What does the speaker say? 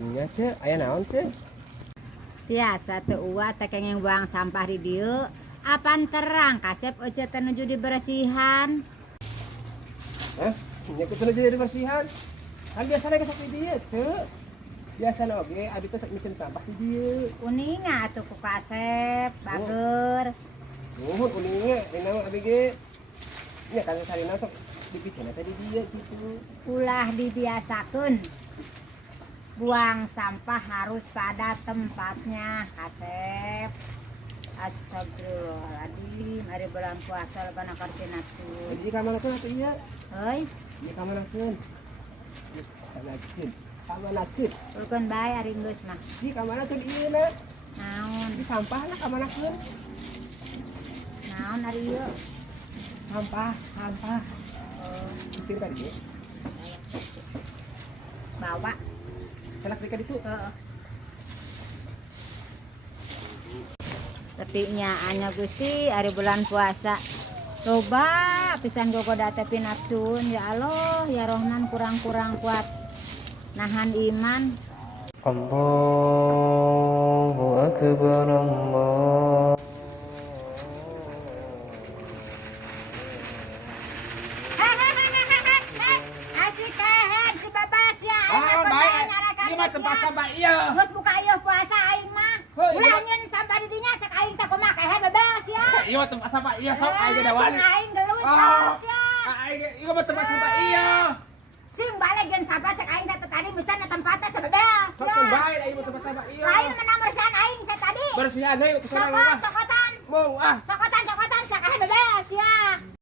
Nya ce, aya naon ce? Biasa teu uwa teh kenging buang sampah di dieu. Apan terang kasep ece teh nuju dibersihan. Hah? Nya kudu jadi bersihan. Kan biasana geus di dieu teu. Biasana oge abi teh sok mikeun sampah di dieu. Kuninga atuh ku kasep, bager. Nuhun uninge, dina mah abi ge. Nya kan sarina sok dipicena teh di dieu kitu. Ulah dibiasakeun. Buang sampah harus pada tempatnya, kasep. Astagfirullahaladzim, hari bulan puasa lebana kartinatun. Jadi ka manakeun atuh ieu? Heuy, Ieu ka manakeun? Kamanakeun. ulkeun bae ari geus mah. Di ka manakeun ieu na? Naon? Di sampah na ka manakeun? Naon ari ieu? Sampah. Oh, Cicing tadi ge. bawa. Salak dika ditu. Heeh. Tepinya anya Gusti ari bulan puasa. Coba pisan gogoda teh pinapsun ya Allah ya Rahman kurang-kurang kuat nahan iman. Allahu Akbar Allah. Asik kahen si babas ya. Ieu mah tempat sampah ieu. Geus buka ieu puasa aing mah. Heuh, Ulah iya. nyeun sampah di dinya cek aing teh kumaha kahen bebas ya. Ieu mah tempat sampah ieu sok aing ge dawali. Aing geus Oh. sok ya. Aing ieu mah tempat sampah ieu. Sing balik jeung sampah cek aing teh tadi mican tempatnya sabebas Sok ya. kan bae ieu mah tempat sampah ieu. Lain mana mersihan aing saya tadi. Bersihan deui ke sorangan Cokot, mah. cokotan. Mau ah. Cokotan, cek ahen bebas ya.